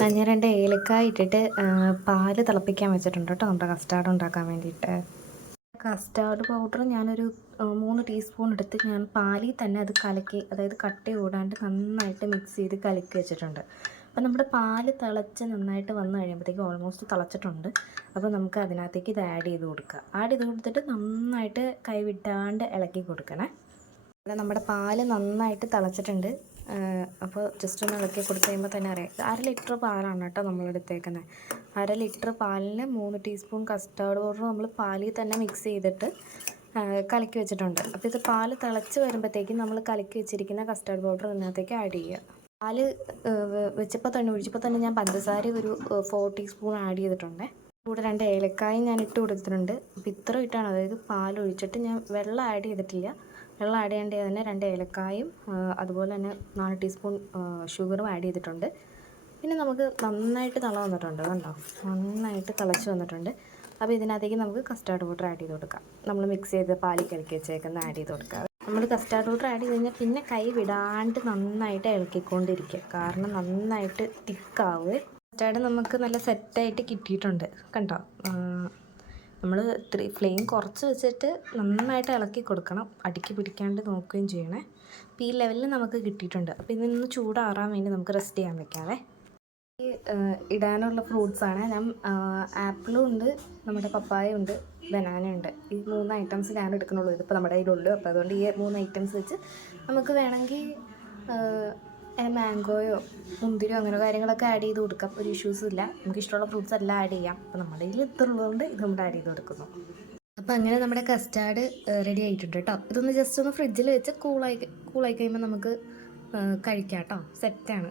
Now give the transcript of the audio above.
ഞാൻ 2 ഏലക്കായ ഇട്ടിട്ട് പാല് തിളപ്പിക്കാൻ വെച്ചിട്ടുണ്ട് കേട്ടോ, നമ്മുടെ കസ്റ്റാർഡ് ഉണ്ടാക്കാൻ വേണ്ടിയിട്ട്. കസ്റ്റാർഡ് പൗഡർ ഞാനൊരു 3 ടീസ്പൂൺ എടുത്ത് ഞാൻ പാലിൽ തന്നെ അത് കലക്കി, അതായത് കട്ട കൂടാണ്ട് നന്നായിട്ട് മിക്സ് ചെയ്ത് കലക്കി വെച്ചിട്ടുണ്ട്. അപ്പോൾ നമ്മുടെ പാല് തിളച്ച് നന്നായിട്ട് വന്നു കഴിയുമ്പോഴത്തേക്ക് ഓൾമോസ്റ്റ് തിളച്ചിട്ടുണ്ട്. അപ്പോൾ നമുക്ക് അതിനകത്തേക്ക് ഇത് ആഡ് ചെയ്ത് കൊടുക്കുക. ആഡ് ചെയ്ത് കൊടുത്തിട്ട് നന്നായിട്ട് കൈ വിട്ടാണ്ട് ഇളക്കി കൊടുക്കണേ. നമ്മുടെ പാല് നന്നായിട്ട് തിളച്ചിട്ടുണ്ട്. അപ്പോൾ ജസ്റ്റ് ഒന്ന് ഇളക്കി കൊടുത്ത് കഴിയുമ്പോൾ തന്നെ അറിയാം. 1/2 ലിറ്റർ പാലാണ് കേട്ടോ നമ്മളെടുത്തേക്കുന്നത്. 1/2 ലിറ്റർ പാലിന് 3 ടീസ്പൂൺ കസ്റ്റാർഡ് പൗഡർ നമ്മൾ പാലിൽ തന്നെ മിക്സ് ചെയ്തിട്ട് കലക്കി വെച്ചിട്ടുണ്ട്. അപ്പോൾ ഇത് പാല് തിളച്ച് വരുമ്പോഴത്തേക്കും നമ്മൾ കലക്കി വെച്ചിരിക്കുന്ന കസ്റ്റാർഡ് പൗഡർ ഇതിനകത്തേക്ക് ആഡ് ചെയ്യുക. പാല് ഒഴിച്ചപ്പോൾ തന്നെ ഞാൻ പഞ്ചസാര ഒരു 4 ടീസ്പൂൺ ആഡ് ചെയ്തിട്ടുണ്ട്. കൂടെ 2 ഏലക്കായും ഞാൻ ഇട്ട് കൊടുത്തിട്ടുണ്ട്. അപ്പോൾ ഇത്ര ഇട്ടാണ്, അതായത് പാൽ ഒഴിച്ചിട്ട് ഞാൻ വെള്ളം ആഡ് ചെയ്തിട്ടില്ല. വെള്ളം ആഡ് ചെയ്യേണ്ടത് തന്നെ 2 ഏലക്കായും അതുപോലെ തന്നെ 4 ടീസ്പൂൺ ഷുഗറും ആഡ് ചെയ്തിട്ടുണ്ട്. പിന്നെ നമുക്ക് നന്നായിട്ട് തിള വന്നിട്ടുണ്ട്, കണ്ടോ, നന്നായിട്ട് തിളച്ച് വന്നിട്ടുണ്ട്. അപ്പോൾ ഇതിനകത്തേക്ക് നമുക്ക് കസ്റ്റാർഡ് പൗഡർ ആഡ് ചെയ്ത് കൊടുക്കാം. നമ്മൾ മിക്സ് ചെയ്ത് പാലിൽ കലക്കി വെച്ചേക്കുന്ന ആഡ് ചെയ്ത് കൊടുക്കുക. നമ്മൾ കസ്റ്റാർഡ് പൗഡർ ആഡ് ചെയ്ത് കഴിഞ്ഞാൽ പിന്നെ കൈ വിടാണ്ട് നന്നായിട്ട് ഇളക്കിക്കൊണ്ടിരിക്കുക, കാരണം നന്നായിട്ട് തിക്കാവുക. കസ്റ്റാർഡ് നമുക്ക് നല്ല സെറ്റായിട്ട് കിട്ടിയിട്ടുണ്ട്, കണ്ടോ. നമ്മൾ ഫ്ലെയിം കുറച്ച് വെച്ചിട്ട് നന്നായിട്ട് ഇളക്കി കൊടുക്കണം, അടുക്കി പിടിക്കാണ്ട് നോക്കുകയും ചെയ്യണേ. അപ്പോൾ ഈ ലെവലിൽ നമുക്ക് കിട്ടിയിട്ടുണ്ട്. അപ്പോൾ ഇതിനൊന്ന് ചൂടാറാൻ വേണ്ടി നമുക്ക് റെസ്റ്റ് ചെയ്യാൻ വെക്കാവേ. ഈ ഇടാനുള്ള ഫ്രൂട്ട്സാണ് ഞാൻ ആപ്പിളും ഉണ്ട്, നമ്മുടെ പപ്പായ ഉണ്ട്, ബനാന ഉണ്ട്. ഈ 3 ഐറ്റംസ് ഞാൻ എടുക്കണുള്ളൂ. ഇതിപ്പോൾ നമ്മുടെ കയ്യിലുള്ളൂ. അപ്പോൾ അതുകൊണ്ട് ഈ 3 ഐറ്റംസ് വെച്ച് നമുക്ക് വേണമെങ്കിൽ മാംഗോയോ മുന്തിരിയോ അങ്ങനെ കാര്യങ്ങളൊക്കെ ആഡ് ചെയ്ത് കൊടുക്കാം. ഒരു ഇഷ്യൂസും ഇല്ല. നമുക്ക് ഇഷ്ടമുള്ള ഫ്രൂട്ട്സ് എല്ലാം ആഡ് ചെയ്യാം. അപ്പോൾ നമ്മുടെ കയ്യിൽ ഇത്രയുള്ളതുകൊണ്ട് ഇത് നമ്മൾ ആഡ് ചെയ്ത് കൊടുക്കുന്നു. അപ്പോൾ അങ്ങനെ നമ്മുടെ കസ്റ്റാർഡ് റെഡി ആയിട്ടുണ്ട് കേട്ടോ. ഇതൊന്ന് ജസ്റ്റ് ഒന്ന് ഫ്രിഡ്ജിൽ വെച്ച് കൂളായി കഴിയുമ്പോൾ നമുക്ക് കഴിക്കാം കേട്ടോ. സെറ്റാണ്.